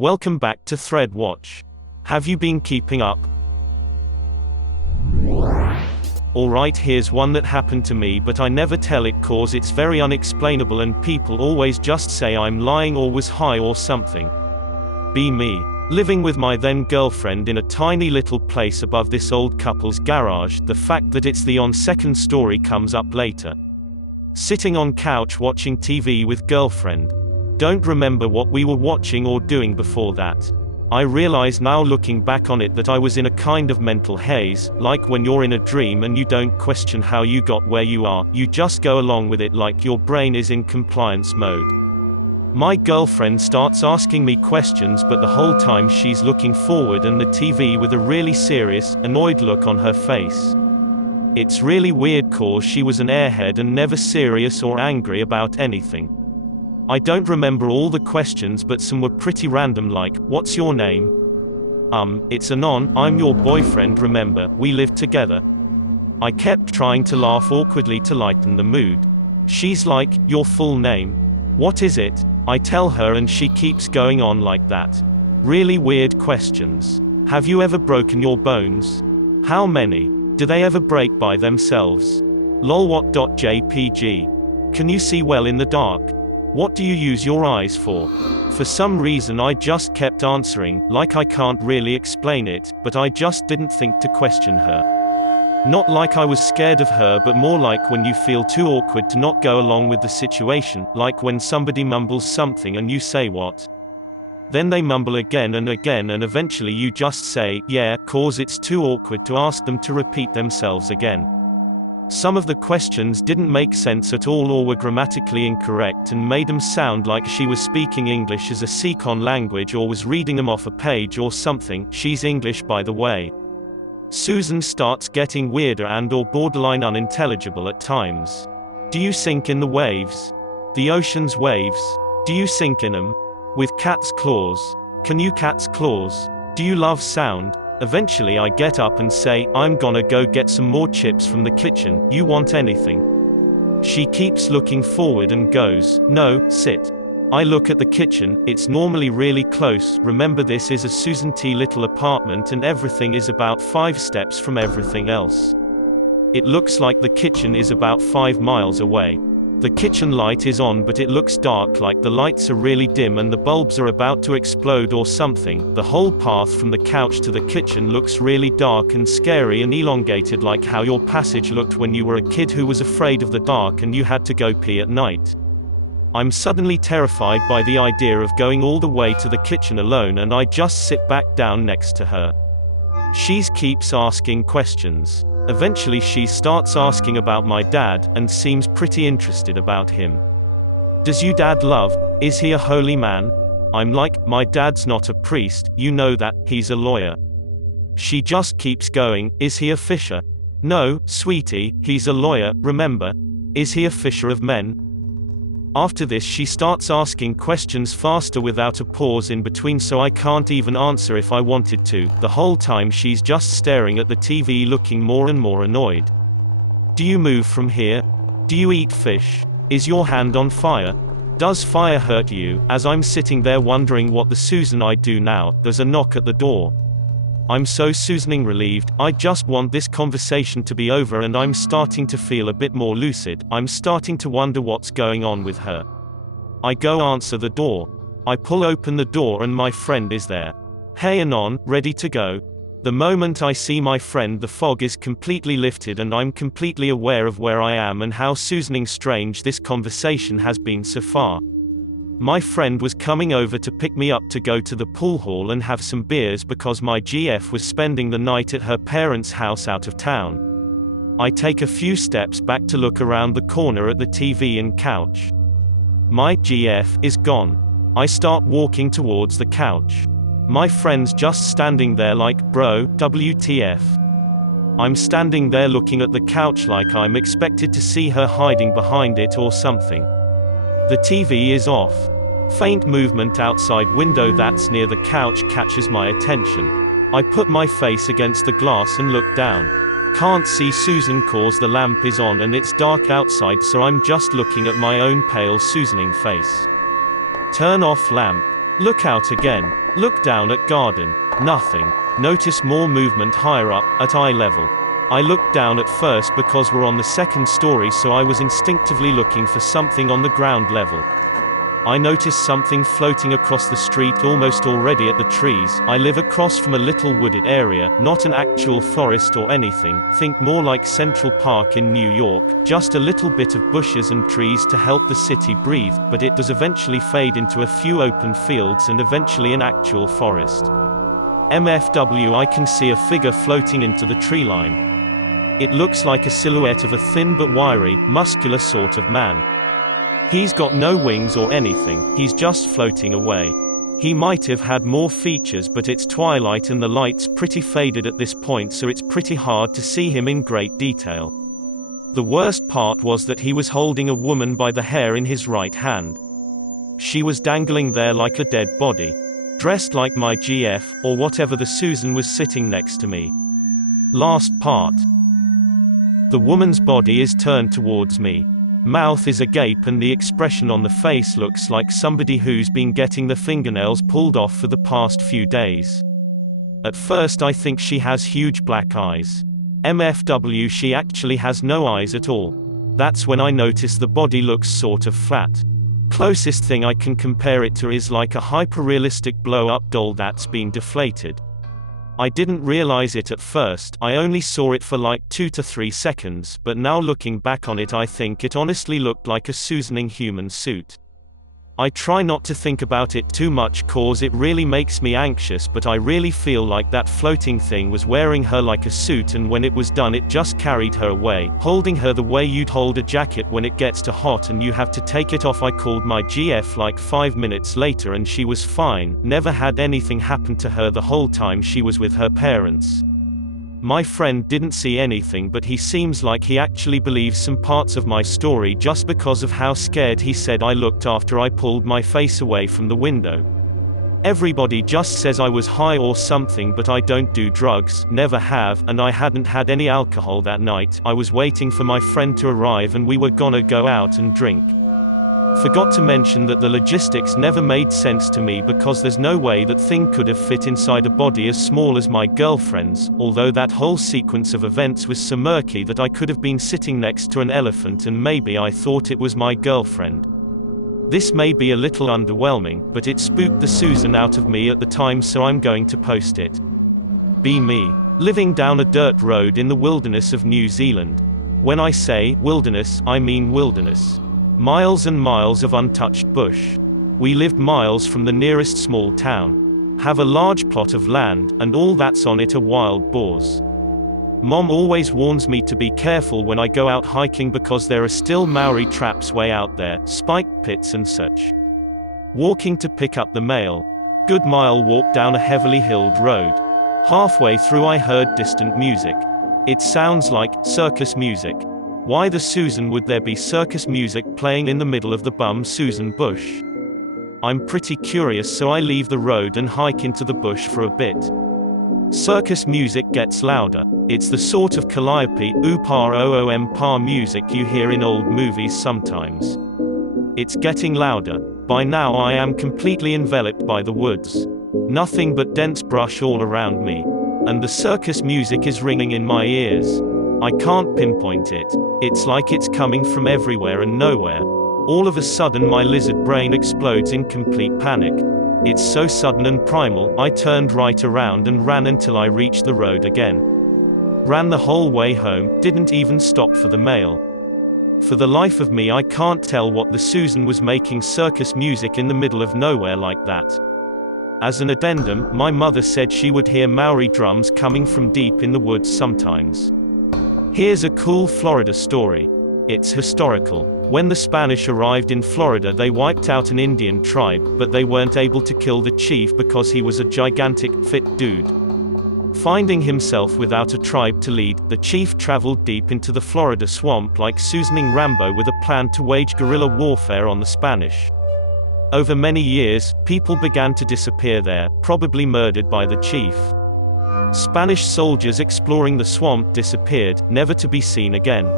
Welcome back to ThreadWatch. Have you been keeping up? Alright, here's one that happened to me, but I never tell it cause it's very unexplainable and people always just say I'm lying or was high or something. Be me. Living with my then girlfriend in a tiny little place above this old couple's garage, the fact that it's on second story comes up later. Sitting on couch watching TV with girlfriend. Don't remember what we were watching or doing before that. I realize now looking back on it that I was in a kind of mental haze, like when you're in a dream and you don't question how you got where you are, you just go along with it like your brain is in compliance mode. My girlfriend starts asking me questions, but the whole time she's looking forward and the TV with a really serious, annoyed look on her face. It's really weird cause she was an airhead and never serious or angry about anything. I don't remember all the questions, but some were pretty random, like, what's your name? It's Anon, I'm your boyfriend, remember, we lived together. I kept trying to laugh awkwardly to lighten the mood. She's like, your full name? What is it? I tell her and she keeps going on like that. Really weird questions. Have you ever broken your bones? How many? Do they ever break by themselves? Lolwhat.jpg. Can you see well in the dark? What do you use your eyes for? For some reason I just kept answering, like I can't really explain it, but I just didn't think to question her. Not like I was scared of her, but more like when you feel too awkward to not go along with the situation, like when somebody mumbles something and you say what? Then they mumble again and eventually you just say, yeah, cause it's too awkward to ask them to repeat themselves again. Some of the questions didn't make sense at all or were grammatically incorrect and made them sound like she was speaking English as a second language or was reading them off a page or something. She's English, by the way. Susan starts getting weirder and or borderline unintelligible at times. Do you sink in the waves? The ocean's waves? Do you sink in them? With cat's claws? Can you cat's claws? Do you love sound? Eventually I get up and say, I'm gonna go get some more chips from the kitchen, you want anything? She keeps looking forward and goes, no, sit. I look at the kitchen, it's normally really close, remember this is a Susan T. little apartment and everything is about 5 steps from everything else. It looks like the kitchen is about 5 miles away. The kitchen light is on but it looks dark, like the lights are really dim and the bulbs are about to explode or something. The whole path from the couch to the kitchen looks really dark and scary and elongated, like how your passage looked when you were a kid who was afraid of the dark and you had to go pee at night. I'm suddenly terrified by the idea of going all the way to the kitchen alone and I just sit back down next to her. She keeps asking questions. Eventually she starts asking about my dad, and seems pretty interested about him. Does you dad love? Is he a holy man? I'm like, my dad's not a priest, you know that, he's a lawyer. She just keeps going, is he a fisher? No, sweetie, he's a lawyer, remember? Is he a fisher of men? After this she starts asking questions faster without a pause in between, so I can't even answer if I wanted to. The whole time she's just staring at the TV looking more and more annoyed. Do you move from here? Do you eat fish? Is your hand on fire? Does fire hurt you? As I'm sitting there wondering what the Susan I do now, there's a knock at the door. I'm so Susaning relieved, I just want this conversation to be over and I'm starting to feel a bit more lucid. I'm starting to wonder what's going on with her. I go answer the door. I pull open the door and my friend is there. Hey Anon, ready to go? The moment I see my friend the fog is completely lifted and I'm completely aware of where I am and how Susaning strange this conversation has been so far. My friend was coming over to pick me up to go to the pool hall and have some beers because my GF was spending the night at her parents' house out of town. I take a few steps back to look around the corner at the TV and couch. My GF is gone. I start walking towards the couch. My friend's just standing there like, bro, WTF. I'm standing there looking at the couch like I'm expected to see her hiding behind it or something. The TV is off. Faint movement outside window that's near the couch catches my attention. I put my face against the glass and look down. Can't see Susan cause the lamp is on and it's dark outside, so I'm just looking at my own pale Susaning face. Turn off lamp. Look out again. Look down at garden. Nothing. Notice more movement higher up, at eye level. I looked down at first because we're on the second story, so I was instinctively looking for something on the ground level. I noticed something floating across the street, almost already at the trees. I live across from a little wooded area, not an actual forest or anything, think more like Central Park in New York, just a little bit of bushes and trees to help the city breathe, but it does eventually fade into a few open fields and eventually an actual forest. MFW, I can see a figure floating into the tree line. It looks like a silhouette of a thin but wiry, muscular sort of man. He's got no wings or anything, he's just floating away. He might have had more features, but it's twilight and the light's pretty faded at this point, so it's pretty hard to see him in great detail. The worst part was that he was holding a woman by the hair in his right hand. She was dangling there like a dead body. Dressed like my GF, or whatever the Susan was sitting next to me. Last part. The woman's body is turned towards me. Mouth is agape and the expression on the face looks like somebody who's been getting the fingernails pulled off for the past few days. At first I think she has huge black eyes. MFW, she actually has no eyes at all. That's when I notice the body looks sort of flat. Closest thing I can compare it to is like a hyper-realistic blow-up doll that's been deflated. I didn't realize it at first, I only saw it for like 2 to 3 seconds, but now looking back on it I think it honestly looked like a Susaning human suit. I try not to think about it too much cause it really makes me anxious, but I really feel like that floating thing was wearing her like a suit, and when it was done it just carried her away, holding her the way you'd hold a jacket when it gets too hot and you have to take it off. I called my GF like 5 minutes later and she was fine, never had anything happen to her the whole time she was with her parents. My friend didn't see anything, but he seems like he actually believes some parts of my story just because of how scared he said I looked after I pulled my face away from the window. Everybody just says I was high or something, but I don't do drugs, never have, and I hadn't had any alcohol that night. I was waiting for my friend to arrive and we were gonna go out and drink. Forgot to mention that the logistics never made sense to me because there's no way that thing could have fit inside a body as small as my girlfriend's, although that whole sequence of events was so murky that I could have been sitting next to an elephant and maybe I thought it was my girlfriend. This may be a little underwhelming, but it spooked the Susan out of me at the time, so I'm going to post it. Be me. Living down a dirt road in the wilderness of New Zealand. When I say wilderness, I mean wilderness. Miles and miles of untouched bush. We lived miles from the nearest small town. Have a large plot of land, and all that's on it are wild boars. Mom always warns me to be careful when I go out hiking because there are still Maori traps way out there, spike pits and such. Walking to pick up the mail. Good mile walk down a heavily hilled road. Halfway through I heard distant music. It sounds like circus music. Why the Susan would there be circus music playing in the middle of the bum Susan bush? I'm pretty curious, so I leave the road and hike into the bush for a bit. Circus music gets louder. It's the sort of calliope, oopar oom par music you hear in old movies sometimes. It's getting louder. By now I am completely enveloped by the woods. Nothing but dense brush all around me. And the circus music is ringing in my ears. I can't pinpoint it. It's like it's coming from everywhere and nowhere. All of a sudden my lizard brain explodes in complete panic. It's so sudden and primal, I turned right around and ran until I reached the road again. Ran the whole way home, didn't even stop for the mail. For the life of me I can't tell what the Susan was making circus music in the middle of nowhere like that. As an addendum, my mother said she would hear Maori drums coming from deep in the woods sometimes. Here's a cool Florida story. It's historical. When the Spanish arrived in Florida, they wiped out an Indian tribe, but they weren't able to kill the chief because he was a gigantic, fit dude. Finding himself without a tribe to lead, the chief traveled deep into the Florida swamp like Susaning Rambo with a plan to wage guerrilla warfare on the Spanish. Over many years, people began to disappear there, probably murdered by the chief. Spanish soldiers exploring the swamp disappeared, never to be seen again.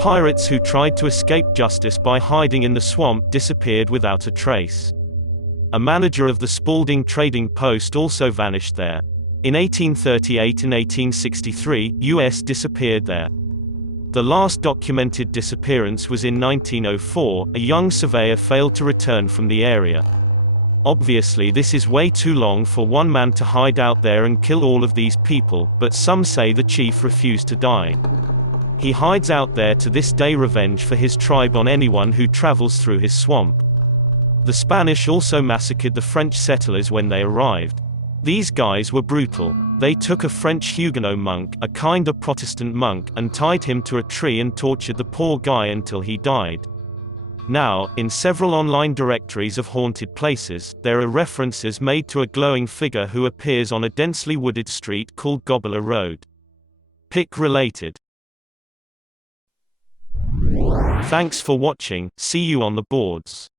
Pirates who tried to escape justice by hiding in the swamp disappeared without a trace. A manager of the Spalding Trading Post also vanished there. In 1838 and 1863, U.S. disappeared there. The last documented disappearance was in 1904, a young surveyor failed to return from the area. Obviously this is way too long for one man to hide out there and kill all of these people, but some say the chief refused to die. He hides out there to this day, revenge for his tribe on anyone who travels through his swamp. The Spanish also massacred the French settlers when they arrived. These guys were brutal. They took a French Huguenot monk, a kind of Protestant monk, and tied him to a tree and tortured the poor guy until he died. Now, in several online directories of haunted places, there are references made to a glowing figure who appears on a densely wooded street called Gobbler Road. Pic related. Thanks for watching, see you on the boards.